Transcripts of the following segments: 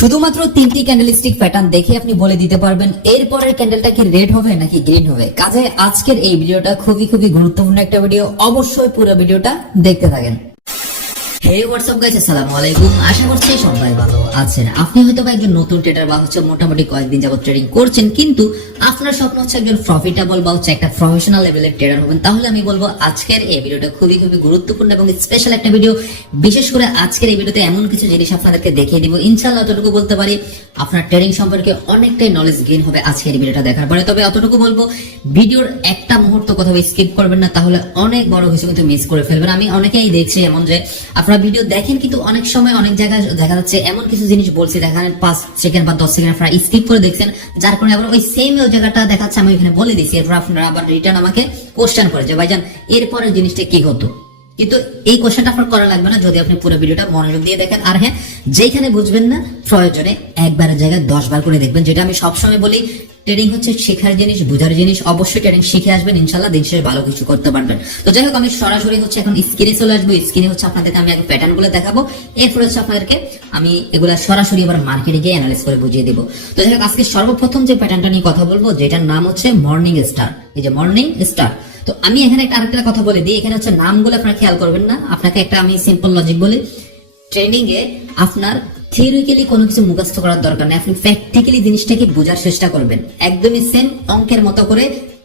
শুধুমাত্র তিনটি candlestick pattern দেখে আপনি বলে দিতে পারবেন এরপরের ক্যান্ডেলটা কি রেড হবে নাকি গ্রিন হবে। কাজে আজকের এই ভিডিওটা খুবই গুরুত্বপূর্ণ একটা ভিডিও, অবশ্যই পুরো ভিডিওটা দেখতে থাকেন। হে হোয়াটসঅ্যাপ গাইস, আসসালামু আলাইকুম। আশা করছি সবাই ভালো আছেন। আপনি হয়তো একজন নতুন ট্রেডার বা মোটামুটি কয়েকদিন যাবত ট্রেডিং করছেন, কিন্তু আপনার স্বপ্ন হচ্ছে একজন প্রফিটেবল বা একটা প্রফেশনাল লেভেলের ট্রেডার হবেন। তাহলে আমি বলবো আজকের এই ভিডিওটা খুবই গুরুত্বপূর্ণ এবং স্পেশাল একটা ভিডিও। বিশেষ করে আজকের এই ভিডিওতে এমন কিছু জিনিস আপনাদেরকে দেখিয়ে দিব, ইনশাআল্লাহ অতটুকু বলতে পারি আপনার ট্রেডিং সম্পর্কে অনেকটাই নলেজ গেইন হবে আজকের এই ভিডিওটা দেখার পরে। তবে অতটুকু বলবো, ভিডিওর একটা মুহূর্ত কোথাও স্কিপ করবেন না, তাহলে অনেক বড় কিছু কিন্তু মিস করে ফেলবেন। আমি অনেকেই দেখছি এমন যে আপনারা ভিডিও দেখেন, কিন্তু অনেক সময় অনেক জায়গায় দেখা যাচ্ছে এমন কিছু জিনিস বলছি, দেখেন 5 সেকেন্ড বা 10 সেকেন্ড আপনারা স্কিপ করে দেখছেন, যার কারণে আবার ওই সেম জায়গাটা দেখাচ্ছে আমি এখানে বলে দিচ্ছি, এরপর আপনারা আবার রিটার্ন আমাকে কোশ্চেন করে যে ভাইজান এরপরের জিনিসটা কি হতো। কিন্তু এই কোশ্চেনটা আপনার করা লাগবে না যদি আপনি পুরো ভিডিওটা মনোযোগ দিয়ে দেখেন। আর হ্যাঁ, যেখানে বুঝবেন না প্রয়োজনে একবারের জায়গায় 10 বার করে দেখবেন। যেটা আমি সবসময় বলি, ট্রেডিং হচ্ছে শেখার জিনিস, বোঝার জিনিস। অবশ্যই ট্রেডিং শিখে আসবেন, ইনশাল্লাহ দিন শেষে ভালো কিছু করতে পারবেন। তো যাই হোক, আমি সরাসরি হচ্ছে এখন স্ক্রিনে চলে আসবো। স্ক্রিনে হচ্ছে আপনাদেরকে আমি আগে প্যাটার্ন গুলো দেখাবো, এরপর হচ্ছে আপনাদেরকে আমি এগুলা সরাসরি আবার মার্কেটে গিয়ে অ্যানালাইজ করে বুঝিয়ে দেবো। তো যাই হোক, আজকে সর্বপ্রথম যে প্যাটার্নটা নিয়ে কথা বলবো, যেটার নাম হচ্ছে মর্নিং স্টার। এই যে মর্নিং স্টার, তো আমি এখানে আরেকটা কথা বলে দিই, এখানে হচ্ছে নামগুলো আপনারা খেয়াল করবেন না। আপনাকে একটা আমি সিম্পল লজিক বলি, ট্রেডিং এ আপনার থিওরিক্যালি কোনো কিছু মুখস্থ করার দরকার নেই, আপনি প্র্যাকটিক্যালি জিনিসটাকে বোঝার চেষ্টা করবেন। একদমই সেম অঙ্কের মতো করে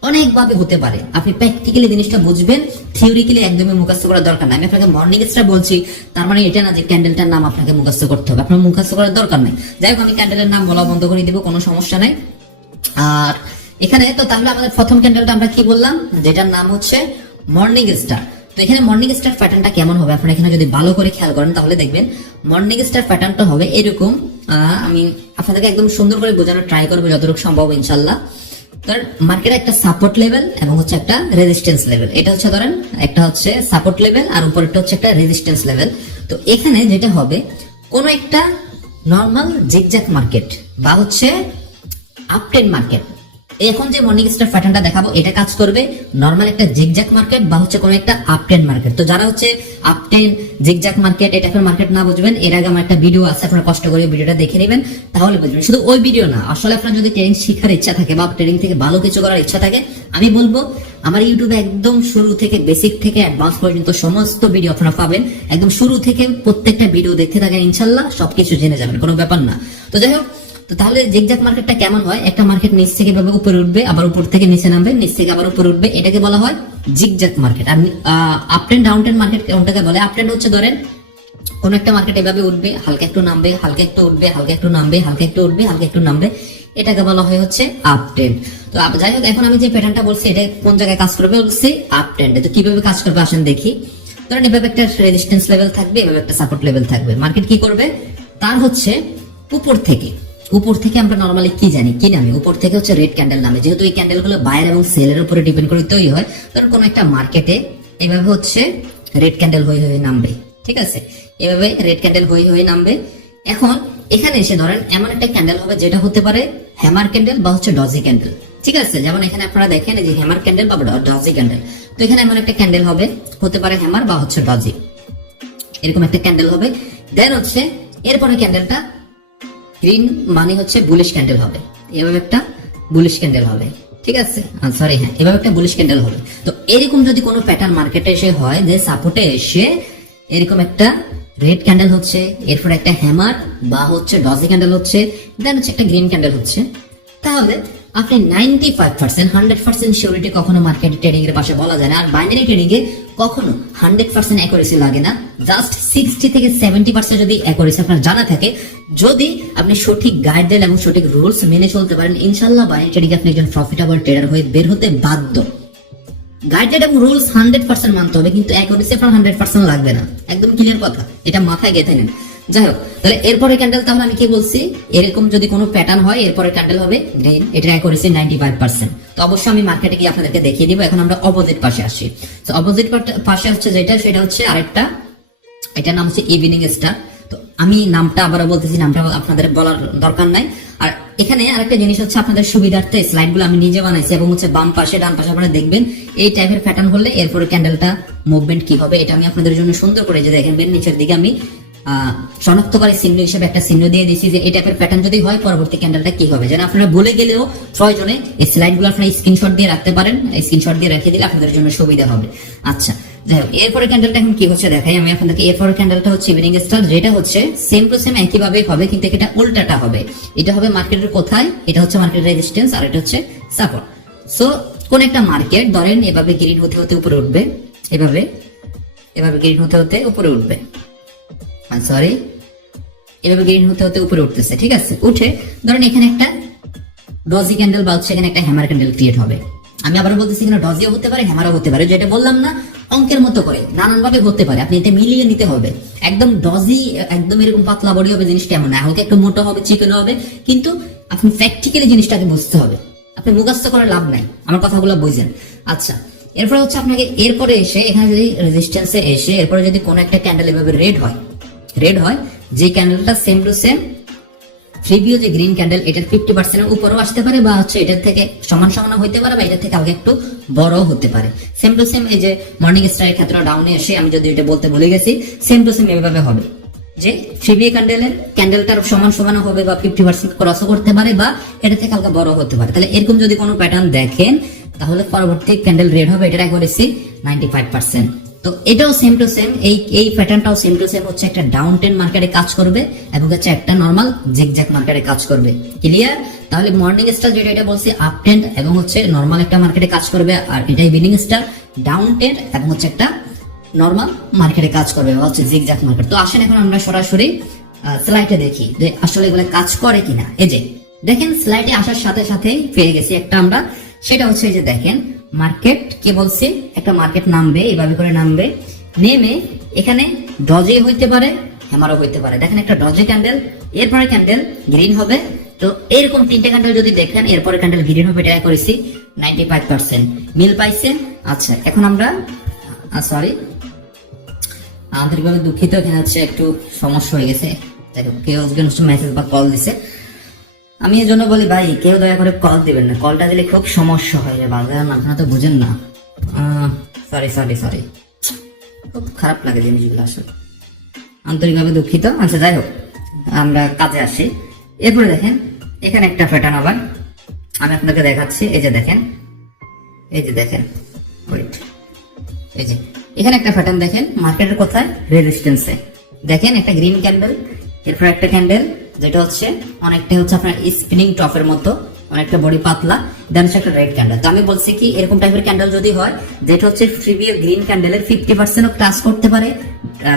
অনেকভাবে হতে পারে, আপনি প্র্যাকটিক্যালি জিনিসটা বুঝবেন, থিওরিক্যালি একদমই মুখস্থ করার দরকার নাই। আমি আপনাকে মর্নিং স্টার বলছি, তার মানে এটা না যে ক্যান্ডেলটার নাম আপনাকে মুখস্থ করতে হবে, আপনার মুখস্থ করার দরকার নাই। যাই হোক, আমি ক্যান্ডেলের নাম বলা বন্ধ করে দিব, কোনো সমস্যা নাই। আর এখানে তো তাহলে আমাদের প্রথম ক্যান্ডেলটা আমরা কি বললাম, যেটার নাম হচ্ছে মর্নিং স্টার। তো এখানে মর্নিং স্টার প্যাটার্নটা কেমন হবে আপনারা এখানে যদি ভালো করে খেয়াল করেন তাহলে দেখবেন মর্নিং স্টার প্যাটার্নটা হবে এরকম। আমি আপনাদেরকে একদম সুন্দর করে বোঝানোর ট্রাই করবো যতটুকু সম্ভব ইনশাল্লাহ। ধরেন মার্কেটে একটা সাপোর্ট লেভেল এবং হচ্ছে একটা রেজিস্ট্যান্স লেভেল, এটা হচ্ছে ধরেন একটা হচ্ছে সাপোর্ট লেভেল আর উপরটা হচ্ছে একটা রেজিস্ট্যান্স লেভেল। তো এখানে যেটা হবে, কোন একটা নর্মাল জিগজ্যাগ মার্কেট বা হচ্ছে আপট্রেন্ড মার্কেট, এখন যে মর্নিং স্টার প্যাটার্নটা দেখাবো এটা কাজ করবে নরমাল একটা জিগজ্যাগ মার্কেট বা হচ্ছে কোনো একটা আপট্রেন্ড মার্কেট। তো যারা হচ্ছে আপট্রেন্ড জিগজ্যাগ মার্কেট এটা এখন মার্কেট না বুঝবেন, এর আগে আমার একটা ভিডিও আছে, আপনারা কষ্ট করে ভিডিওটা দেখে নেবেন তাহলে বুঝবেন। শুধু ওই ভিডিও না, আসলে আপনার যদি ট্রেডিং শেখার ইচ্ছা থাকে বা ট্রেডিং থেকে ভালো কিছু করার ইচ্ছা থাকে, আমি বলবো আমার ইউটিউবে একদম শুরু থেকে বেসিক থেকে অ্যাডভান্স পর্যন্ত সমস্ত ভিডিও আপনারা পাবেন। একদম শুরু থেকে প্রত্যেকটা ভিডিও দেখতে থাকেন, ইনশাল্লাহ সবকিছু জেনে যাবেন, কোনো ব্যাপার না। তো যাই হোক, তো তাহলে জিগজ্যাগ মার্কেটটা কেমন হয়, একটা মার্কেট নিচ থেকে এভাবে উপরে উঠবে, আবার উপর থেকে নিচে নামবে, নিচ থেকে আবার উপরে উঠবে, এটাকে বলা হয় জিগজ্যাগ মার্কেট। আর up trend down trend market কোনটাকে বলে, আপ ট্রেন্ড হচ্ছে ধরেন কোন একটা মার্কেট এভাবে উঠবে, হালকা একটু নামবে, হালকা একটু উঠবে, হালকা একটু নামবে, হালকা একটু উঠবে, হালকা একটু নামবে, এটাকে বলা হয় হচ্ছে আপ ট্রেন্ড। তো যাই হোক, এখন আমি যে প্যাটার্নটা বলছি এটা কোন জায়গায় কাজ করবে বলছি আপ ট্রেন্ডে। তো কিভাবে কাজ করবে আসেন দেখি। ধরেন এভাবে একটা রেজিস্ট্যান্স লেভেল থাকবে, এভাবে একটা সাপোর্ট লেভেল থাকবে। মার্কেট কি করবে, তার হচ্ছে উপর থেকে আমরা নরমালি কি জানি, কি নামে, উপর থেকে হচ্ছে রেড ক্যান্ডেল নামে, যেহেতু এই ক্যান্ডেল গুলো বায়ার এবং সেলের উপরে ডিপেন্ড করে তৈরি হয়। ধরুন কোন একটা মার্কেটে এভাবে হচ্ছে রেড ক্যান্ডেল হয়ে নামবে, ঠিক আছে, এভাবে রেড ক্যান্ডেল হয়ে নামবে। এখন এখানে এসে ধরেন এমন একটা ক্যান্ডেল হবে যেটা হতে পারে হ্যামার ক্যান্ডেল বা হচ্ছে ডজি ক্যান্ডেল, ঠিক আছে। যেমন এখানে আপনারা দেখেন এই যে হ্যামার ক্যান্ডেল বা ডজি ক্যান্ডেল। তো এখানে এমন একটা ক্যান্ডেল হবে, হতে পারে হ্যামার বা হচ্ছে ডজি, এরকম একটা ক্যান্ডেল হবে। দেন হচ্ছে এরপরে ক্যান্ডেলটা গ্রিন মানে হচ্ছে বুলিশ ক্যান্ডেল হবে, এভাবে একটা বুলিশ ক্যান্ডেল হবে, ঠিক আছে, সরি হ্যাঁ, এভাবে একটা বুলিশ ক্যান্ডেল হবে। তো এরকম যদি কোনো প্যাটার্ন মার্কেটে এসে হয় যে সাপোর্টে এসে এরকম একটা রেড ক্যান্ডেল হচ্ছে, এরপর একটা হ্যামার বা হচ্ছে ডজি ক্যান্ডেল হচ্ছে, দেন হচ্ছে একটা গ্রিন ক্যান্ডেল হচ্ছে, তাহলে আপনি 95% 100% সিউরিটি কখনো মার্কেট ট্রেডিং এর পাশে বলা যায় না। আর বাইনারি ট্রেডিং এ কখনো 100% অ্যাকুরেসি লাগে না, জাস্ট 60 থেকে 70% যদি অ্যাকুরেসি আপনার জানা থাকে, যদি আপনি সঠিক গাইডলাইন এবং সঠিক রুলস মেনে চলতে পারেন, ইনশাআল্লাহ বাইনারি ট্রেডিং এ আপনি একজন প্রফিটেবল ট্রেডার হয়ে বের হতে বাধ্য। গাইডলাইন এবং রুলস 100% মানতে হবে, কিন্তু অ্যাকুরেসি আপনার 100% লাগবে না, একদম ক্লিয়ার কথা, এটা মাথায় গেঁথে নেন। যাই হোক, তাহলে এরপরে ক্যান্ডেল, তাহলে আমি কি বলছি, এরকম যদি কোনো প্যাটার্ন হয় এরপরে ক্যান্ডেল হবে গ্রিন, এটা অ্যাকুরেসি 95%। তো অবশ্যই আমি মার্কেটে গিয়ে আপনাদেরকে দেখিয়ে দিব। এখন আমরা অপোজিট পাশে আসি। তো অপোজিট পাশে হচ্ছে যেটা, সেটা হচ্ছে আরেকটা, এটার নাম হচ্ছে ইভিনিং স্টার। তো আমি নামটা আবারও বলতেছি, নামটা আপনাদের বলার দরকার নাই। আর এখানে আরেকটা জিনিস হচ্ছে, আপনাদের সুবিধার্থে স্লাইডগুলো আমি নিজে বানাইছি এবং হচ্ছে বাম পাশে ডান পাশে আপনারা দেখবেন এই টাইপের প্যাটার্ন হলে এরপরে ক্যান্ডেলটা মুভমেন্ট কি হবে, এটা আমি আপনাদের জন্য সুন্দর করে যে দেখবেন নিচের দিকে আমি শনাক্তকারী চিহ্ন হিসেবে একটা চিহ্ন দিয়ে দিছি যে এই টাইপের প্যাটার্ন যদি হয় পরবর্তী ক্যান্ডেলটা কি হবে, যেন আপনারা বলে গেলেও প্রয়োজনে এই স্লাইড গুলো আপনারা স্ক্রিনশট দিয়ে রাখতে পারেন। স্ক্রিনশট দিয়ে রেখে দিলে আপনাদের জন্য সুবিধা হবে। আচ্ছা যাই হোক, এরপরে ক্যান্ডেলটা এখন কি হচ্ছে দেখাই আমি আপনাদেরকে। এরপরে ক্যান্ডেলটা হচ্ছে ইভিনিং স্টার, যেটা হচ্ছে সেম টু সেম একই ভাবে হবে, কিন্তু এটা উল্টাটা হবে। এটা হবে মার্কেটের কোথায়, এটা হচ্ছে মার্কেট রেজিস্ট্যান্স আর এটা হচ্ছে সাপোর্ট। সো কোন একটা মার্কেট ধরেন এভাবে গ্রিন হতে হতে উপরে উঠবে, এভাবে গ্রিন হতে হতে উপরে উঠবে, সরি এভাবে গ্রিন হতে হতে উপরে উঠতেছে, ঠিক আছে। উঠে ধরেন এখানে একটা ডজি ক্যান্ডেল বা হচ্ছে এখানে একটা হ্যামার ক্যান্ডেল ক্রিয়েট হবে। আমি আবার বলতেছি এখানে ডজিও হতে পারে, হ্যামারও হতে পারে, যেটা বললাম না অঙ্কের মতো করে নানান ভাবে হতে পারে, আপনি এটা মিলিয়ে নিতে হবে। একদম ডজি একদম এরকম পাতলা বডি হবে জিনিসটা এমন না, হালকা একটু মোটা হবে, চিকন হবে, কিন্তু আপনি প্র্যাকটিক্যালি জিনিসটাকে বুঝতে হবে, আপনি মুখস্থ করে লাভ নাই, আমার কথাগুলো বুঝেন। আচ্ছা এরপরে হচ্ছে আপনাকে এরপরে এসে এখানে যদি রেজিস্ট্যান্সে এসে এরপরে যদি কোনো একটা ক্যান্ডেল এভাবে রেড হয়, যে ক্যান্ডেলটা সেম টু সেম প্রিভিউ যে গ্রিন ক্যান্ডেল এটার 50% এর উপরেও আসতে পারে, বা হচ্ছে এটার থেকে সমান হতে পারে, বা এটার থেকে আগে একটু বড় হতে পারে। সেম টু সেম এই যে মর্নিং স্টারের ক্ষেত্রে ডাউনে এসে আমি যদি এটা বলতে ভুলে গেছি, সেম টু সেম এভাবে হবে যে প্রিভিউ ক্যান্ডেলটার সমান হবে, বা 50% ক্রসও করতে পারে, বা এটা থেকে হালকা বড় হতে পারে। তাহলে এরকম যদি কোনো প্যাটার্ন দেখেন তাহলে পরবর্তী ক্যান্ডেল রেড হবে, এটা একবার এসে 95%। তো এটাও সেম টু সেম, এই প্যাটার্নটাও সেম টু সেম হচ্ছে একটা ডাউন ট্রেন্ড মার্কেটে কাজ করবে এবং হচ্ছে একটা নরমাল জিগজ্যাগ মার্কেটে কাজ করবে। ক্লিয়ার? তাহলে মর্নিং স্টার যেটা এটা বলছি আপ ট্রেন্ড এবং হচ্ছে নরমাল একটা মার্কেটে কাজ করবে, আর এটা ইভিনিং স্টার ডাউন ট্রেন্ড এবং হচ্ছে একটা নরমাল মার্কেটে কাজ করবে, বা হচ্ছে জিগজ্যাগ মার্কেট। তো আসেন এখন আমরা সরাসরি স্লাইডে দেখি যে আসলে এগুলো কাজ করে কিনা। এই যে দেখেন স্লাইডে আসার সাথে সাথে পেয়ে গেছি একটা আমরা, সেটা হচ্ছে এই যে দেখেন মার্কেট কে বলছে, একটা মার্কেট নামবে, এইভাবে করে নামবে, নেমে এখানে ডজে হইতে পারে, হ্যামারও হইতে পারে। দেখেন একটা ডজে ক্যান্ডেল, এরপরে ক্যান্ডেল গ্রিন হবে। তো এরকম তিনটে ক্যান্ডেল যদি দেখেন এরপরে ক্যান্ডেল গ্রিন হবে, এটা করেছি 95% মিল পাইছেন। আচ্ছা এখন আমরা সরি আন্তরিকভাবে দুঃখিত, এখানে হচ্ছে একটু সমস্যা হয়ে গেছে, কেউ মেসেজ বা কল দিছে। আমি এই জন্য বলি ভাই কেউ দয়া করে কল দিবেন না, কলটা দিলে খুব সমস্যা হয় রে বাজার, আপনারা তো বুঝেন না। সরি খুব খারাপ লাগে জিনিসগুলো, আসলে আন্তরিকভাবে দুঃখিত। আচ্ছা যাই হোক আমরা কাজে আসি। এরপরে দেখেন এখানে একটা প্যাটার্ন আবার আমি আপনাকে দেখাচ্ছি। এই যে দেখেন ওয়েট, এই যে এখানে একটা প্যাটার্ন দেখেন মার্কেটের কোথায়, রেজিস্ট্যান্সে। দেখেন একটা গ্রিন ক্যান্ডেল, এরপর একটা ক্যান্ডেল যেটা হচ্ছে অনেকটা হচ্ছে আপনার স্পিনিং টপের মতো, অনেকটা বডি পাতলা, দেন হচ্ছে একটা রেড ক্যান্ডেল। তো আমি বলছি কি এরকম টাইপের ক্যান্ডেল যদি হয়, যেটা হচ্ছে প্রিভিউ গ্রিন ক্যান্ডেলের 50% ক্রাস করতে পারে,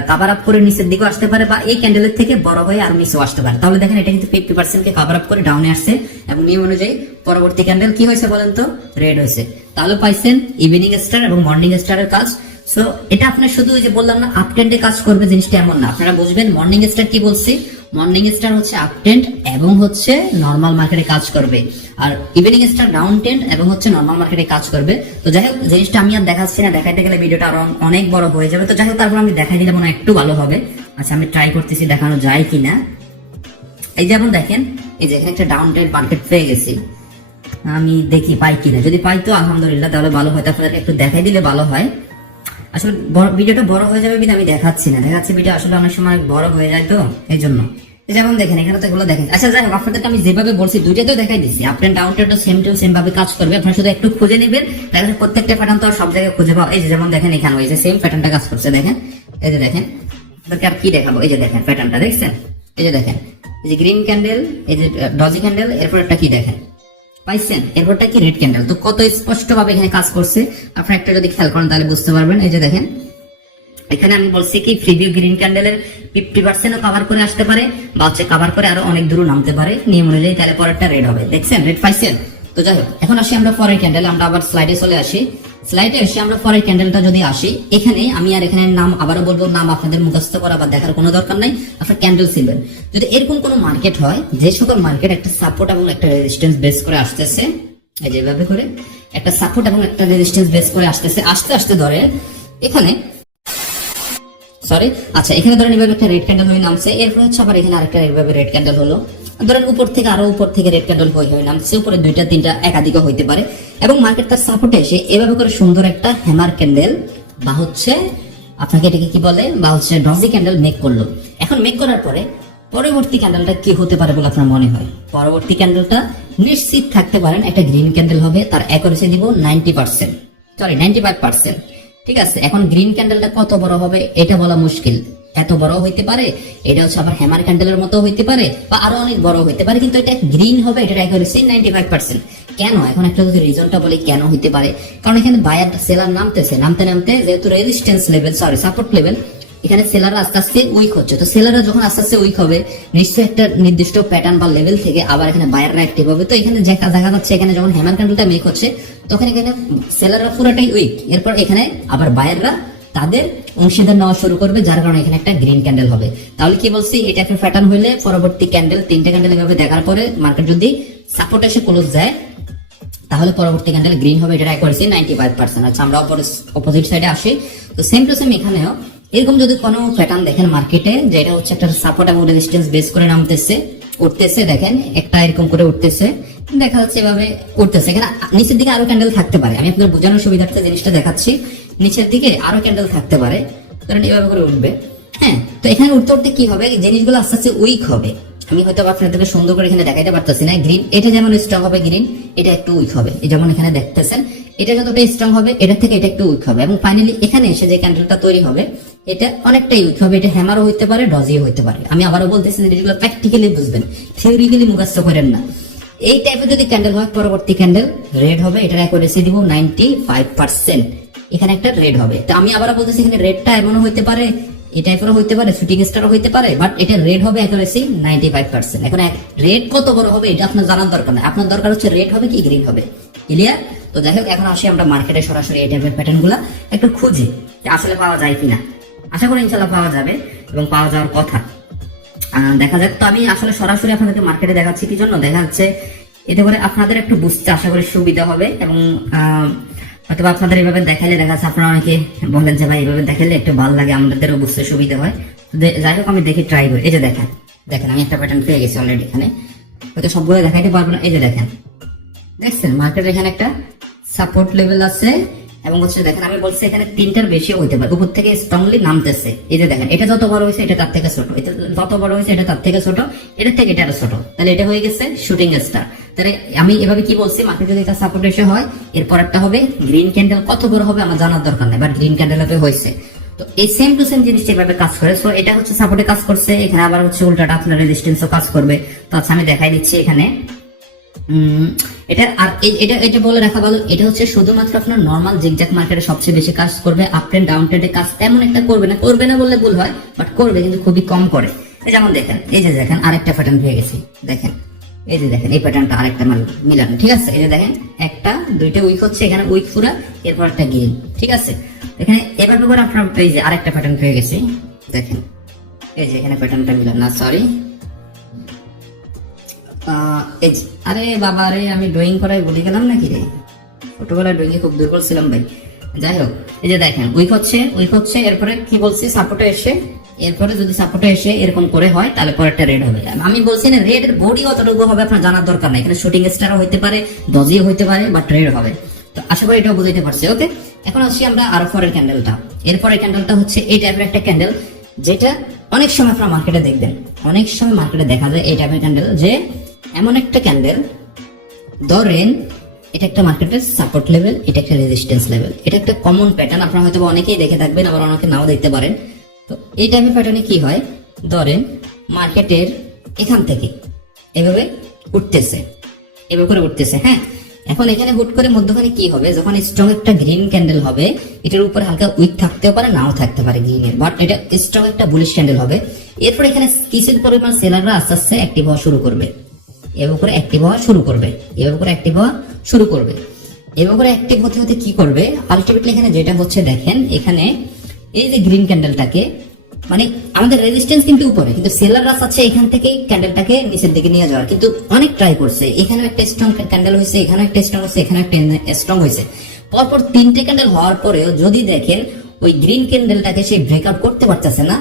কভার আপ করে নিচের দিকে আসতে পারে, বা এই ক্যান্ডেলের থেকে বড় হয়ে আর নিচেও আসতে পারে। তাহলে দেখেন এটা কিন্তু 50% কে কভার আপ করে ডাউনে আসছে, এবং নিয়ম অনুযায়ী পরবর্তী ক্যান্ডেল কি হয়েছে বলেন তো, রেড হয়েছে। তাহলে পাইছেন ইভিনিং স্টার এবং মর্নিং স্টারের কাজ। সো এটা আপনার শুধু ওই যে বললাম না আপ ট্রেন্ডে কাজ করবে, জিনিসটা এমন না। আপনারা বুঝবেন মর্নিং স্টার কি বলছি, মর্নিং স্টার হচ্ছে আপ ট্রেন্ড এবং হচ্ছে নরমাল মার্কেটে কাজ করবে, আর ইভিনিং স্টার ডাউন ট্রেন্ড এবং হচ্ছে নরমাল মার্কেটে কাজ করবে। তো যাই হোক জিনিসটা আমি আর দেখাচ্ছি না, দেখাইতে গেলে ভিডিওটা আরো অনেক বড় হয়ে যাবে। তো যাই হোক তারপর আমি দেখাই দিলে মনে হয় একটু ভালো হবে। আচ্ছা আমি ট্রাই করতেছি দেখানো যায় কিনা। এই যেমন দেখেন এই যে এখানে একটা ডাউন ট্রেন্ড মার্কেট পেয়ে গেছি, আমি দেখি পাই কিনা, যদি পাই তো আলহামদুলিল্লাহ, তাহলে ভালো হয়। আপনাদেরকে একটু দেখাই দিলে ভালো হয়। আসলে ভিডিওটা বড় হয়ে যাবে কিন্তু আমি দেখাচ্ছি না, ভিডিও আসলে অনেক সময় বড় হয়ে যায়, তো এই জন্য। যেমন দেখেন এখানে তো এগুলো দেখেন। আচ্ছা যাই হোক আপনাদেরকে আমি যেভাবে বলছি দুইটা তো দেখাই দিচ্ছি, up and down trend same to same ভাবে কাজ করবে। আপনারা শুধু একটু খুঁজে নেবেন, তাহলে প্রত্যেকটা প্যাটার্ন তো সব জায়গায় খুঁজে পাবো। এই যে যেমন দেখেন এখানে ওই যে সেম প্যাটার্নটা কাজ করছে, দেখেন এই যে দেখেন, আপনাদেরকে আর কি দেখাবো, এই যে দেখেন প্যাটার্নটা দেখছেন, এই যে দেখেন এই যে গ্রিন ক্যান্ডেল, এই যে ডজি ক্যান্ডেল, এরপর একটা কি দেখেন পাইছেন, এরপরটা কি রেড ক্যান্ডেল। তো কত স্পষ্ট ভাবে এখানে কাজ করছে, আপনারা একটা যদি খেয়াল করেন তাহলে বুঝতে পারবেন। এই যে দেখেন এখানে আমি বলছি কি প্রিভিউ গ্রিন ক্যান্ডেলের 50% কভার করে আসতে পারে, বা হচ্ছে কভার করে আরো অনেক দূর নামতে পারে নিয়ম অনুযায়ী, তাহলে পরেরটা রেড হবে। দেখছেন রেড পাইছেন। তো যাই হোক এখন আসি আমরা পরের ক্যান্ডেল, আমরা আবার স্লাইডে চলে আসি। স্লাইডে এসে আমরা পরের ক্যান্ডেলটা যদি আসি, এখানে আমি আর এখানে নাম আবারও বলবো, নাম আপনাদের মুখস্থ করা বা দেখার কোনো দরকার নাই, আপনার ক্যান্ডেল চিনবেন। যদি এরকম কোনো মার্কেট হয়, যে সকল মার্কেট একটা সাপোর্ট এবং একটা রেজিস্ট্যান্স বেস করে আসতেছে, এই যেভাবে করে একটা সাপোর্ট এবং একটা রেজিস্ট্যান্স বেস করে আসতেছে, আস্তে আস্তে ধরে এখানে আচ্ছা এখানে ধরেন এভাবে একটা রেড ক্যান্ডেল হয়ে নামছে, এরপর হচ্ছে আবার এখানে আরেকটা এইভাবে রেড ক্যান্ডেল হলো, ধরেন উপর থেকে আরো উপর থেকে রেড ক্যান্ডেল হয়ে নামছে, উপরে দুইটা তিনটা একাধিকও হইতে পারে, এবং মার্কেট তার সাপোর্টে এসে এভাবে করে সুন্দর একটা হ্যামার ক্যান্ডেল বা হচ্ছে আপনাকে এটাকে কি বলে বা হচ্ছে ডজি ক্যান্ডেল মেক করলো। এখন মেক করার পরে পরবর্তী ক্যান্ডেলটা কি হতে পারে বলে আপনার মনে হয়? পরবর্তী ক্যান্ডেলটা নিশ্চিত থাকতে পারেন একটা গ্রিন ক্যান্ডেল হবে, তার অ্যাকুরেসি দিব 90%, সরি 95%। ঠিক আছে, এখন গ্রিন ক্যান্ডেলটা কত বড় হবে এটা বলা মুশকিল। এত বড় হইতে পারে, এটা হচ্ছে আবার হ্যামার ক্যান্ডেলের মতো হইতে পারে, বা আরো অনেক বড় হইতে পারে, কিন্তু এটা গ্রিন হবে, এটার অ্যাকুরেসি 95%। কেন? এখন একটা যদি রিজনটা বলি কেন হইতে পারে, কারণ এখানে বায়ার সেলার নামতেছে, নামতে নামতে যেহেতু resistance level, sorry support level, এখানে সেলাররা আস্তে আস্তে উইক হচ্ছে। তো সেলাররা যখন আস্তে আস্তে উইক হবে, নিশ্চয়ই একটা নির্দিষ্ট প্যাটার্ন বা লেভেল থেকে আবার এখানে বায়াররা অ্যাক্টিভ হবে। তো এখানে দেখা যাচ্ছে এখানে যখন হ্যামার ক্যান্ডেলটা মেক হচ্ছে, তখন এখানে সেলাররা পুরোটাই উইক, এরপর এখানে আবার বায়াররা তাদের অংশীদার নেওয়া শুরু করবে, যার কারণে এখানে একটা গ্রিন ক্যান্ডেল হবে। তাহলে কি বলছি, এটা একটা প্যাটার্ন হইলে পরবর্তী ক্যান্ডেল, তিনটা ক্যান্ডেল এভাবে দেখার পরে মার্কেট যদি সাপোর্ট এসে ক্লোজ যায়, তাহলে পরবর্তী ক্যান্ডেল গ্রিন হবে, এটা অ্যাকুরেসি 95%। আচ্ছা, আমরা অপোজিট সাইডে আসি। তো সেম টু সেম এখানেও এরকম যদি কোনো প্যাটার্ন দেখেন মার্কেটে, যে এটা হচ্ছে একটা সাপোর্ট এবং রেজিস্ট্যান্স বেস করে নামতেছে, উঠতেছে, দেখেন একটা এরকম করে উঠতেছে, দেখা যাচ্ছে এভাবে উঠতেছে। এখানে নিচের দিকে আরো ক্যান্ডেল থাকতে পারে, আমি আপনাদের বোঝানোর সুবিধার্থে জিনিসটা দেখাচ্ছি। নিচের দিকে আরো ক্যান্ডেল থাকতে পারে, কারণ এভাবে করে উঠবে। হ্যাঁ, তো এখানে উঠতে উঠতে কি হবে, জিনিসগুলো আস্তে আস্তে উইক হবে। আমি হয়তো আপনাদেরকে সুন্দর করে এখানে দেখাইতে পারতেছি না। গ্রিন এটা যেমন স্ট্রং হবে, গ্রিন এটা একটু উইক হবে, এই যেমন এখানে দেখতেছেন, এটা যতটা স্ট্রং হবে এটা থেকে এটা একটু উইক হবে, এবং ফাইনালি এখানে এসে যে ক্যান্ডেলটা তৈরি হবে এটা অনেকটাই উইক হবে। এটা হ্যামারও হইতে পারে, ডজিও হইতে পারে। আমি আবারও বলতেছি, জিনিসগুলো প্র্যাকটিক্যালি বুঝবেন, থিওরিক্যালি মুখস্থ করেন না। এই টাইপের যদি ক্যান্ডেল হয়, পরবর্তী ক্যান্ডেল রেড হবে, এটার অ্যাকুরেসি দিব 95%। এখানে একটা রেড হবে। তো আমি আবারও বলতেছি, এখানে রেডটা এমনও হইতে পারে, এই টাইপেরও হইতে পারে, শুটিং স্টারও হইতে পারে, বাট এটা রেড হবে অ্যাকুরেসি 95%। এখন রেড কত বড় হবে এটা আপনার জানার দরকার নাই, আপনার দরকার হচ্ছে রেড হবে কি গ্রিন হবে। ক্লিয়ার? তো যাই হোক, এখন আসি আমরা মার্কেটে সরাসরি এই টাইপের প্যাটার্ন গুলা একটু খুঁজি যে আসলে পাওয়া যায় কিনা। আশা করি ইনশাল্লাহ পাওয়া যাবে এবং পাওয়া যাওয়ার কথা। দেখা যাক। তো আমি আসলে সরাসরি আপনাদেরকে মার্কেটে দেখাচ্ছি কি জন্য, দেখা যাচ্ছে এতে করে আপনাদের একটু বুঝতে আশা করি সুবিধা হবে, এবং হয়তো আপনাদের এইভাবে দেখাইলে দেখা যাচ্ছে আপনারা অনেকে বলেন যে ভাই এইভাবে দেখাইলে একটু ভালো লাগে, আমাদেরও বুঝতে সুবিধা হয়। যাই হোক, আমি দেখি, ট্রাই করি। এই যে দেখেন, আমি একটা প্যাটার্ন পেয়ে গেছি অলরেডি। এখানে হয়তো সবগুলো দেখাইতে পারবো না। এই যে দেখেন, দেখছেন মার্কেটে এখানে একটা সাপোর্ট লেভেল আছে, এবং হচ্ছে দেখেন আমি বলছি এখানে তিনটার বেশি হইতে পারে, উপর থেকে স্ট্রংলি নামতেছে। এই যে দেখেন, এটা যত বড় হয়েছে এটা তার থেকে ছোট, এটা যত বড় হয়েছে এটা তার থেকে ছোট, এটার থেকে এটা ছোট, তাহলে এটা হয়ে গেছে শুটিং স্টার। তাহলে আমি এভাবে কি বলছি, মার্কেট যদি এটা সাপোর্ট এসে হয়, এরপর একটা হবে গ্রিন ক্যান্ডেল। কত বড় হবে আমার জানার দরকার নেই, বাট গ্রিন ক্যান্ডেল হয়েছে। তো এই সেম টু সেম জিনিসটা এভাবে কাজ করে। সো এটা হচ্ছে সাপোর্টে কাজ করছে, এখানে আবার হচ্ছে উল্টাটা আপনার রেজিস্ট্যান্সও কাজ করবে। তো আচ্ছা, আমি দেখাই দিচ্ছি এখানে এটা। আর এটা বলে রাখা ভালো, এটা হচ্ছে শুধুমাত্র আপনার নরমাল জিগজ্যাগ মার্কেটে সবচেয়ে বেশি কাজ করবে। আপ ট্রেন্ড ডাউন ট্রেন্ডে কাজ তেমন একটা করবে না বললে ভুল হয়, বাট করবে, কিন্তু খুবই কম করে। এই যেমন দেখেন, এই যে দেখেন আরেকটা প্যাটার্ন পেয়ে গেছি। দেখেন, এই যে দেখেন এই প্যাটার্নটা আরেকটা মিলানো। ঠিক আছে, এই যে দেখেন একটা দুইটা উইক হচ্ছে, এখানে উইক পুরা, এরপর একটা গ্রিন। ঠিক আছে, এখানে এবার করে আপনার এই যে আরেকটা প্যাটার্ন পেয়ে গেছি। দেখেন, এই যে এখানে প্যাটার্নটা মিলান না, সরি, আরে বাবা রে, আমি ড্রয়িং করাই ভুলে গেলাম নাকি রে, ছোটবেলায় ড্রয়িং এ খুব দুর্বল ছিলাম ভাই। যাই হোক, এই যে দেখেন উইক হচ্ছে, এরপরে কি বলছি, সাপোর্টে এসে, এরপরে যদি সাপোর্টে এসে এরকম করে হয়, তাহলে পরে একটা রেড হবে। আমি বলছি না, রেড এর বডি অতটুকু হবে আপনার জানার দরকার নাই, এখানে শুটিং স্টারও হইতে পারে, ডজিও হইতে পারে, বাট রেড হবে। তো আশা করি এটাও বুঝাইতে পারছি। ওকে, এখন আসছি আমরা আরো পরের ক্যান্ডেলটা। এরপরের ক্যান্ডেলটা হচ্ছে এই টাইপের একটা ক্যান্ডেল, যেটা অনেক সময় আপনারা মার্কেটে দেখবেন, অনেক সময় মার্কেটে দেখা যায় এই টাইপের ক্যান্ডেল, যে এমন একটা ক্যান্ডেল, ধরেন এটা একটা মার্কেটের সাপোর্ট লেভেল, এটা একটা রেজিস্ট্যান্স লেভেল, এটা একটা কমন প্যাটার্ন, আপনারা হয়তো অনেকেই দেখে থাকবেন, আবার অনেকে নাও দেখতে পারেন। তো এই টাইপের প্যাটার্নে কি হয়, ধরেন মার্কেটের এখান থেকে এভাবে উঠতেছে, এভাবে করে উঠতেছে। হ্যাঁ, এখন এখানে হুট করে মধ্যখানে কি হবে, যখন স্ট্রং একটা গ্রিন ক্যান্ডেল হবে, এটার উপর হালকা উইক থাকতেও পারে, নাও থাকতে পারে গ্রিনের, বাট এটা স্ট্রং একটা বুলিশ ক্যান্ডেল হবে। এরপর এখানে কিছুর পরিমাণ সেলাররা আস্তে আস্তে অ্যাক্টিভ হওয়া শুরু করবে, এভাবে করে অ্যাক্টিভ হওয়া শুরু করবে, এভাবে করে অ্যাক্টিভ হওয়া শুরু করবে। এভাবে করে অ্যাক্টিভ হতে হতে কি করবে, আলটিমেটলি এখানে যেটা হচ্ছে দেখেন, এখানে এই যে গ্রিন ক্যান্ডেলটাকে, মানে আমাদের রেজিস্ট্যান্স কিন্তু উপরে, কিন্তু সেলাররা চাচ্ছে এখান থেকে ক্যান্ডেলটাকে নিচের দিকে নিয়ে যাওয়ার, কিন্তু অনেক ট্রাই করছে। এখানে একটা স্ট্রং ক্যান্ডেল হয়েছে, এখানে একটা স্ট্রং হয়েছে, এখানে একটা স্ট্রং হয়েছে, পরপর তিনটে ক্যান্ডেল হওয়ার পরেও যদি দেখেন ওই গ্রিন ক্যান্ডেলটাকে সে ব্রেকআউট করতে পারতেছে না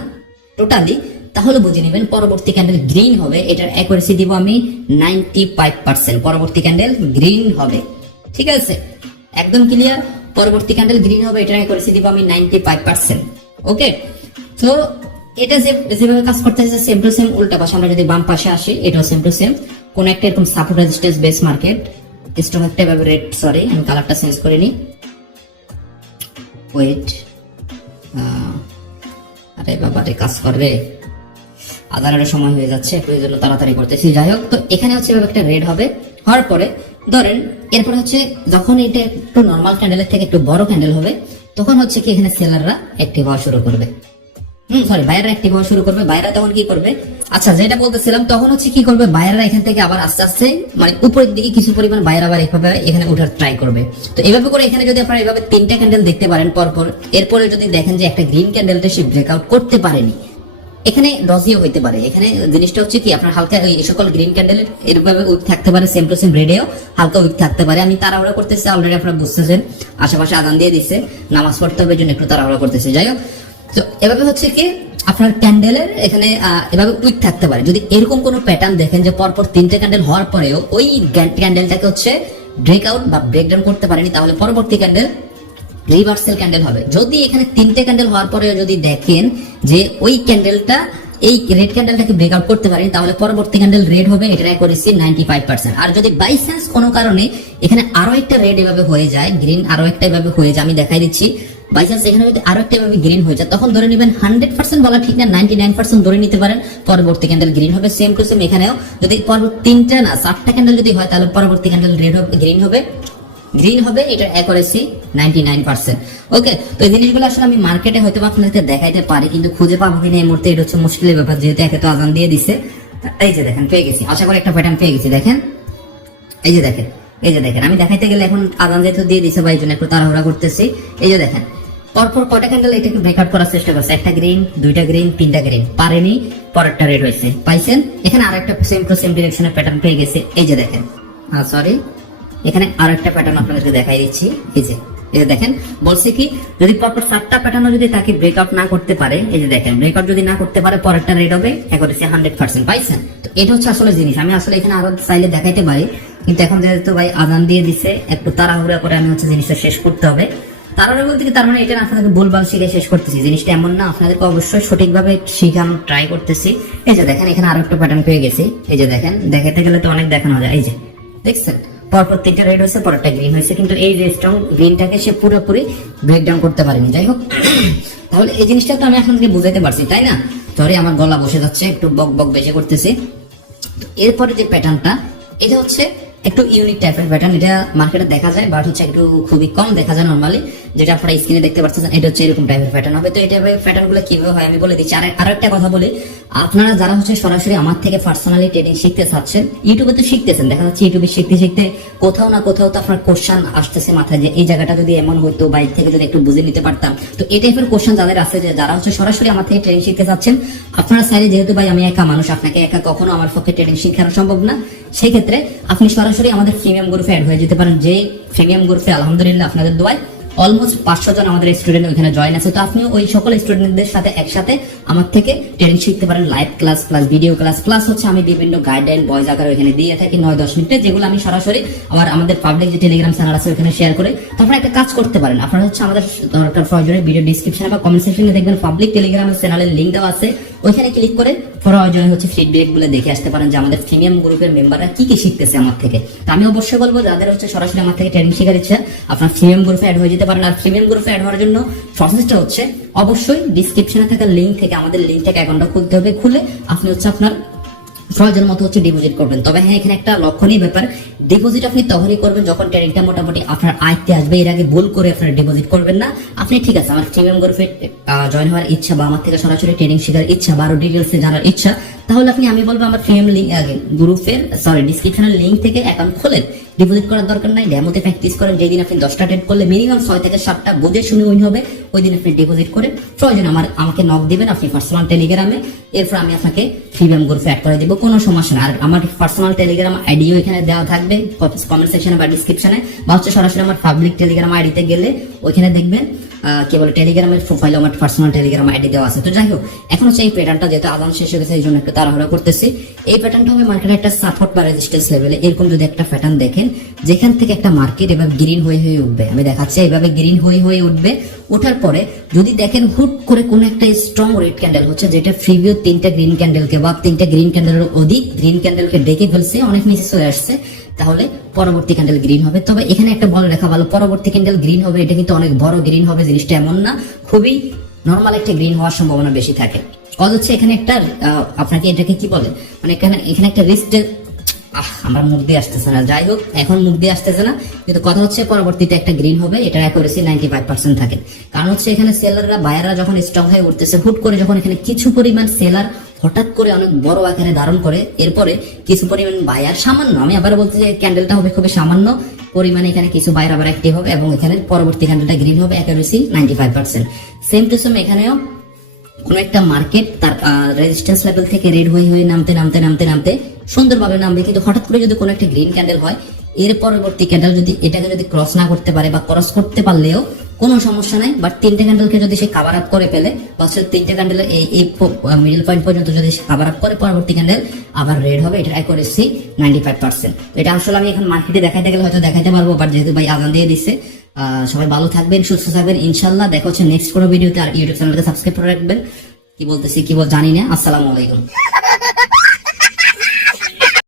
টোটালি, তাহলে বুঝে নেবেন পরবর্তী ক্যান্ডেল গ্রিন হবে। এটার অ্যাকুরেসি দিব আমি 95%, পরবর্তী ক্যান্ডেল গ্রিন হবে। ঠিক আছে, একদম ক্লিয়ার, পরবর্তী ক্যান্ডেল গ্রিন হবে, এটার অ্যাকুরেসি দিব আমি 95%। ওকে, তো এটা যেভাবে কাজ করতেছে সেম টু সেম উল্টা পাশে আমরা যদি বাম পাশে আসি, এটাও সেম টু সেম। কোন একটা এরকম support resistance base market stock একটা এভাবে রেড, সরি আমি কালারটা চেঞ্জ করে নিই, ওয়েট, আরে বাবা রে কাজ করবে, আধারের সময় হয়ে যাচ্ছে, একটু এই জন্য তাড়াতাড়ি করতেছি। যাই হোক, তো এখানে হচ্ছে এভাবে একটা রেড হবে, হওয়ার পরে ধরেন এরপরে হচ্ছে যখন এটা একটু নর্মাল ক্যান্ডেলের থেকে একটু বড় ক্যান্ডেল হবে, তখন হচ্ছে কি এখানে সেলাররা অ্যাক্টিভ হওয়া শুরু করবে, সরি বাইরেরা অ্যাক্টিভ হওয়া শুরু করবে। বাইরেরা তখন কি করবে, আচ্ছা যেটা বলতেছিলাম, তখন হচ্ছে কি করবে বাইরেরা এখান থেকে আবার আস্তে আস্তে মানে উপরের দিকে কিছু পরিমাণ বাইরে আবার এভাবে এখানে উঠার ট্রাই করবে। তো এভাবে করে এখানে যদি আপনারা এভাবে 3টা ক্যান্ডেল দেখতে পারেন পরপর, এরপরে যদি দেখেন যে একটা গ্রিন ক্যান্ডেলটা সে ব্রেকআউট করতে পারেনি, এখানে ডজিও হইতে পারে। এখানে জিনিসটা হচ্ছে কি আপনার হালকা এই সকল গ্রিন ক্যান্ডেল এরভাবে উইক থাকতে পারে, সেম টু সেম রেডেও হালকা উইক থাকতে পারে। আমি তাড়াহুড়া করতেছি, অলরেডি আপনারা বুঝতেছেন আশেপাশে আদান দিয়ে দিচ্ছে, নামাজ পড়তে হবে জন্য একটু তাড়াহুড়া করতেছে। যাই হোক, তো এভাবে হচ্ছে কি আপনার ক্যান্ডেলের এখানে এভাবে উইক থাকতে পারে। যদি এরকম কোনো প্যাটার্ন দেখেন যে পরপর 3টে ক্যান্ডেল হওয়ার পরেও ওই ক্যান্ডেলটাকে হচ্ছে ব্রেকআউট বা ব্রেকডাউন করতে পারেনি, তাহলে পরবর্তী ক্যান্ডেল রিভার্সাল ক্যান্ডেল হবে। যদি এখানে 3টে ক্যান্ডেল হওয়ার পরেও যদি দেখেন যে ওই ক্যান্ডেলটা এই রেড ক্যান্ডেলটাকে ব্রেকআউট করতে পারেনি, তাহলে পরবর্তী ক্যান্ডেল রেড হবে, এটা করেছি 95%। আর যদি বাই চান্স কোনো কারণে এখানে আরো একটা রেড এভাবে হয়ে যায়, গ্রিন আরো একটা এভাবে হয়ে যায়, আমি দেখাই দিচ্ছি, বাই চান্স এখানে যদি আরো একটা এভাবে গ্রিন হয়ে যায়, তখন ধরে নেবেন 100% বলা ঠিক না, 99% ধরে নিতে পারেন পরবর্তী ক্যান্ডেল গ্রিন হবে। সেম টু সেম এখানেও যদি পরবর্তী 3টা না 4টা ক্যান্ডেল যদি হয়, তাহলে পরবর্তী ক্যান্ডেল রেড হবে, গ্রিন হবে, এটা অ্যাকুরেসি 99%। ওকে, তো এই জিনিসগুলো আসলে আমি মার্কেটে হয়তো আপনাদেরকে দেখাইতে পারি, কিন্তু খুঁজে পাবো কিনা এই মুহূর্তে এটা হচ্ছে মুশকিলের ব্যাপার, যেহেতু একে তো আজান দিয়ে দিছে। এই যে দেখেন পেয়ে গেছি, আশা করি একটা প্যাটার্ন পেয়ে গেছি। দেখেন এই যে দেখেন, এই যে দেখেন, আমি দেখাইতে গেলে এখন আজান যেহেতু দিয়ে দিছে ভাই, জন্য একটু তাড়াহুড়া করতেছি। এই যে দেখেন পরপর কয়টা ক্যান্ডেল এটাকে ব্রেকআউট করার চেষ্টা করছে, একটা গ্রিন, 2টা গ্রিন, 3টা গ্রিন, পারেনি, পরেরটা রেড হয়েছে, পাইছেন। এখানে আরেকটা সেম টু সেম ডিরেকশনের প্যাটার্ন পেয়ে গেছে। এই যে দেখেন, সরি এখানে আর একটা প্যাটার্ন আপনাদেরকে দেখাই দিচ্ছি। এই যে দেখেন বলছে কি যদি পরপর 4টা প্যাটার্ন যদি তাকে ব্রেকআউট না করতে পারে, এই যে দেখেন ব্রেকআউট যদি না করতে পারে, পরেরটা রেড হবে, অ্যাকুরেসি 100%, পাইছেন। তো এটা হচ্ছে আসলে জিনিস, আমি আসলে এখানে আরো চাইলে দেখাইতে পারি, কিন্তু এখন যেহেতু ভাই আজান দিয়ে দিছে, একটু তাড়াহুড়া করে আমি হচ্ছে জিনিসটা শেষ করতে হবে। তাড়াহুড়া বলতে কি তার মানে এটা আপনাদেরকে বলবাল শিখে শেষ করতেছি, জিনিসটা এমন না, আপনাদেরকে অবশ্যই সঠিকভাবে শিখানো ট্রাই করতেছি। এই যে দেখেন এখানে আরো একটা প্যাটার্ন পেয়ে গেছি। এই যে দেখেন, দেখাতে গেলে তো অনেক দেখানো যায়। এই যে দেখছেন পরপর 3টা রেড হয়েছে, পরেরটা গ্রিন হয়েছে, কিন্তু এই যে স্ট্রং গ্রিনটাকে সে পুরোপুরি ব্রেকডাউন করতে পারেনি। যাই হোক, তাহলে এই জিনিসটা তো আমি আপনাদেরকে বুঝাইতে পারছি, তাই না? সরি আমার গলা বসে যাচ্ছে, একটু বক বক বেশি করতেছি। এরপরে যে প্যাটার্নটা, এটা হচ্ছে একটু ইউনিক টাইপের প্যাটার্ন, এটা মার্কেটে দেখা যায়, বাট হচ্ছে একটু খুবই কম দেখা যায় নরমালি, যেটা আপনারা স্ক্রিনে দেখতে পাচ্ছেন। এটা হচ্ছে এরকম টাইপের প্যাটার্ন হবে। তো এই টাইপের প্যাটার্ন গুলো কিভাবে হয় আমি বলে দিচ্ছি। আর একটা কথা বলি, আপনারা যারা হচ্ছে সরাসরি আমার থেকে পার্সোনালি ট্রেডিং শিখতে চাচ্ছেন, ইউটিউবে তো শিখতেছেন, দেখা যাচ্ছে ইউটিউবে শিখতে শিখতে কোথাও না কোথাও তো আপনার কোশ্চেন আসতেছে মাথায়, যে এই জায়গাটা যদি এমন হইতো, বাইরে থেকে যদি একটু বুঝে নিতে পারতাম। তো এই টাইপের কোশ্চেন যাদের আছে, যে যারা হচ্ছে সরাসরি আমার থেকে ট্রেডিং শিখতে চাচ্ছেন, আপনারা চাইলে, যেহেতু ভাই আমি একা মানুষ, আপনাকে একা কখনো আমার পক্ষে ট্রেডিং শেখানো সম্ভব না, সেই ক্ষেত্রে আপনি সরাসরি আমাদের প্রিমিয়াম গ্রুপে অ্যাড হয়ে যেতে পারেন। যে প্রিমিয়াম গ্রুপে আলহামদুলিল্লাহ আপনাদের দোয়ায় অলমোস্ট 500 জন আমাদের স্টুডেন্ট ওইখানে জয়েন আছে। তো আপনিও ওই সকল স্টুডেন্টদের সাথে একসাথে আমার থেকে ট্রেনিং শিখতে পারেন, live class plus video class plus হচ্ছে আমি বিভিন্ন গাইডলাইন বয়েজ আকারে ওইখানে দিয়ে থাকি 9-10 মিনিটে, যেগুলো আমি সরাসরি আমাদের পাবলিক যে টেলিগ্রাম চ্যানেল আছে ওইখানে শেয়ার করে। তারপর একটা কাজ করতে পারেন, আপনারা হচ্ছে আমাদের দরকার প্রয়োজনে ভিডিও ডিসক্রিপশনে বা কমেন্ট সেকশনে দেখবেন পাবলিক টেলিগ্রামের চ্যানেলের লিংক দেওয়া আছে, ওইখানে ক্লিক করে প্রয়োজনে হচ্ছে ফিডব্যাক গুলো দেখে আসতে পারেন, যে আমাদের প্রিমিয়াম গ্রুপের মেম্বাররা কি কি শিখতেছে আমার থেকে। তো আমি অবশ্যই বলবো যাদের হচ্ছে সরাসরি আমার থেকে ট্রেনিং শেখার ইচ্ছা, আপনার প্রিমিয়াম গ্রুপে অ্যাড হয়ে যেতে পারেন। আর প্রিমিয়াম গ্রুপে অ্যাড হওয়ার জন্য প্রসেসটা হচ্ছে অবশ্যই ডিসক্রিপশনে থাকা লিংক থেকে, আমাদের লিংক থেকে অ্যাকাউন্টটা খুলতে হবে, খুলে আপনি হচ্ছে আপনার প্রয়োজন মতো হচ্ছে ডিপোজিট করবেন। তবে হ্যাঁ, এখানে একটা লক্ষণীয় ব্যাপার, ডিপোজিট আপনি তখনই করবেন যখন ট্রেডিংটা মোটামুটি আপনার আয়ত্তে আসবে, এর আগে ভুল করে আপনারা ডিপোজিট করবেন না। আপনি ঠিক আছে আমার প্রিমিয়াম গ্রুপে জয়েন হওয়ার ইচ্ছা, বা আমার থেকে সরাসরি ট্রেডিং শেখার ইচ্ছা, বা আরো ডিটেলসে জানার ইচ্ছা, তাহলে আমি বলবো আমার প্রিমিয়াম লিংক গ্রুপের ডিসক্রিপশনের লিংক থেকে অ্যাকাউন্ট খোলেন। ডিপোজিট করার দরকার নাই, ডেমোতে প্র্যাকটিস করেন। যেদিন আপনি 10টা ট্রেড করলে মিনিমাম 6 থেকে 7টা বুঝে শুনে উইন হবে, ওই দিন আপনি ডিপোজিট করে প্রয়োজন আমাকে নক দিবেন আপনি পার্সোনাল টেলিগ্রামে, এরপর আমি আপনাকে প্রিমিয়াম গ্রুপে অ্যাড করে দিব, কোনো সমস্যা না। আর আমার পার্সোনাল টেলিগ্রাম আইডিও এখানে দেওয়া থাকবে কমেন্ট সেকশনে বা ডিসক্রিপশনে, বা হচ্ছে সরাসরি আমার পাবলিক টেলিগ্রাম আইডিতে গেলে ওইখানে দেখবেন কি বলে টেলিগ্রামের প্রোফাইলে আমার পার্সোনাল টেলিগ্রাম আইডি দেওয়া আছে। তো যাই হোক, এখন হচ্ছে এই প্যাটার্নটা যেহেতু আদান শেষ হয়ে গেছে, এই জন্য একটু তাড়াহুড়া করতেছি। এই প্যাটার্নটা হবে মার্কেটে একটা সাপোর্ট বা রেজিস্ট্যান্স লেভেলে। এরকম যদি একটা প্যাটার্ন দেখেন, যেখান থেকে একটা মার্কেট এভাবে গ্রিন হয়ে উঠবে, আমি দেখাচ্ছি এইভাবে গ্রিন হয়ে উঠবে, ওঠার পরে যদি দেখেন হুট করে কোনো একটা স্ট্রং রেড ক্যান্ডেল হচ্ছে, যেটা প্রিভিউ 3টা গ্রিন ক্যান্ডেলকে বা 3টা গ্রিন ক্যান্ডেলের অধিক গ্রিন ক্যান্ডেলকে ডেকে ফেলছে, অনেক মেসেজ হয়ে আসছে, তাহলে পরবর্তী ক্যান্ডেল গ্রিন হবে। তবে এখানে একটা বলে রাখা ভালো, পরবর্তী ক্যান্ডেল গ্রিন হবে এটা কিন্তু অনেক বড় গ্রিন হবে জিনিসটা এমন না, খুবই নর্মাল একটা গ্রিন হওয়ার সম্ভাবনা বেশি থাকে। কজ হচ্ছে এখানে একটা আপনাকে এটাকে কি বলে, মানে এখানে একটা রিস্ক, আমার মুখ দিয়ে আসতেছে না, যাই হোক এখন মুখ দিয়ে আসতেছে না, কিন্তু কথা হচ্ছে পরবর্তীতে একটা গ্রিন হবে, এটার অ্যাকুরেসি 95% থাকে। কারণ হচ্ছে এখানে সেলাররা বায়াররা যখন স্ট্রং হয়ে উঠতেছে, হুট করে যখন এখানে কিছু পরিমাণ সেলার হঠাৎ করে অনেক বড় আকারে ধারণ করে, এরপরে কিছু পরিমাণ বায়ার সামান্য, আমি আবার বলতে চাই ক্যান্ডেলটা হবে খুবই সামান্য পরিমাণে, এখানে কিছু বায়ার আবার অ্যাক্টিভ হবে এবং এখানে পরবর্তী ক্যান্ডেলটা গ্রিন হবে, অ্যাকুরেসি 95%। সেম টু সেম এখানেও কোন একটা মার্কেট তার রেজিস্ট্যান্স লেভেল থেকে রেড হয়ে হয়ে নামতে নামতে নামতে নামতে সুন্দরভাবে নামবে, কিন্তু হঠাৎ করে যদি কোনো একটা গ্রিন ক্যান্ডেল হয়, এর পরবর্তী ক্যান্ডেল যদি এটাকে যদি ক্রস না করতে পারে বা ক্রস করতে পারলেও কোনো সমস্যা নাই, বাট 3টে ক্যান্ডেলকে যদি সে কাভার আপ করে ফেলে বা সে 3টে ক্যান্ডেল এই মিডল পয়েন্ট পর্যন্ত যদি সে কাভার আপ করে, পরবর্তী ক্যান্ডেল আবার রেড হবে, এটার অ্যাকুরেসি 95%। এটা আসলে আমি এখন মার্কেটে দেখাইতে গেলে হয়তো দেখাইতে পারবো, বাট যেহেতু ভাই আজান দিয়ে দিচ্ছে, সবাই ভালো থাকবেন, সুস্থ থাকবেন ইনশাল্লাহ। দেখা হচ্ছে নেক্সট কোনো ভিডিওতে। আর ইউটিউব চ্যানেলকে সাবস্ক্রাইব করে রাখবেন। কি বলতেছি কি জানি না। আসসালামু আলাইকুম।